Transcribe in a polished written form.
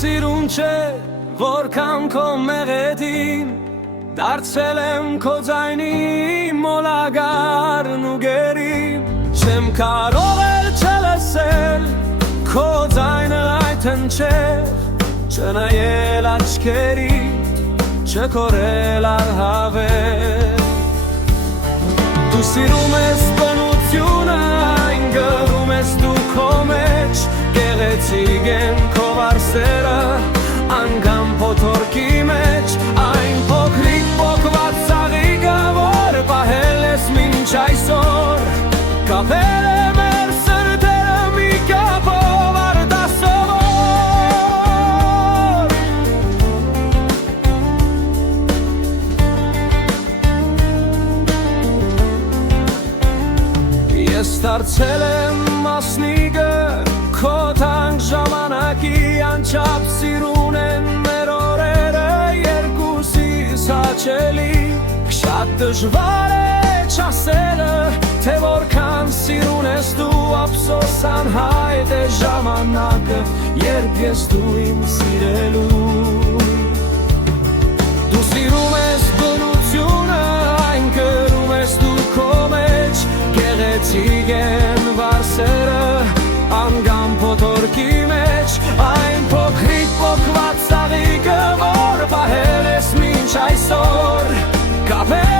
սիրուն չէ, որքան քո մեղեդին Դարձել եմ քո ձայնի մոլագարն ու գերին Չեմ կարող էլ չլսել քո ձայնը այդ հնչել Չնայել աչքերի, չքորել արհավել Դու սիրում ես բնությունը, այն գրում ես դու քո մեջ Գեղեցիկ են քո վարսերը, անգամ փոթորկի մեջ Այն փոքրիկ պոկված ծաղիկը, որ պահել ես մինչ այսօր Կապել է մեր սրտերը մի կապով արտասովոր Ես դարձել եմ մասնիկը Քո թանկ ժամանակի անչափ սիրուն են մեր օրերը երկուսիս հաչելի Շատ դժվար է չասելը, թե որքան սիրուն ես դու Ափսոս անհայտ է ժամանակը, երբ ես դու իմ սիրելու Դու սիրում ես բնությունը, այն գրում ես դու քո մեջ Գեղեցիկ են վարսերը, անգամ փոթորկի մեջ Այն փոքրիկ պոկված ծաղիկը, որ պահել ես մինչ այսօր Կապել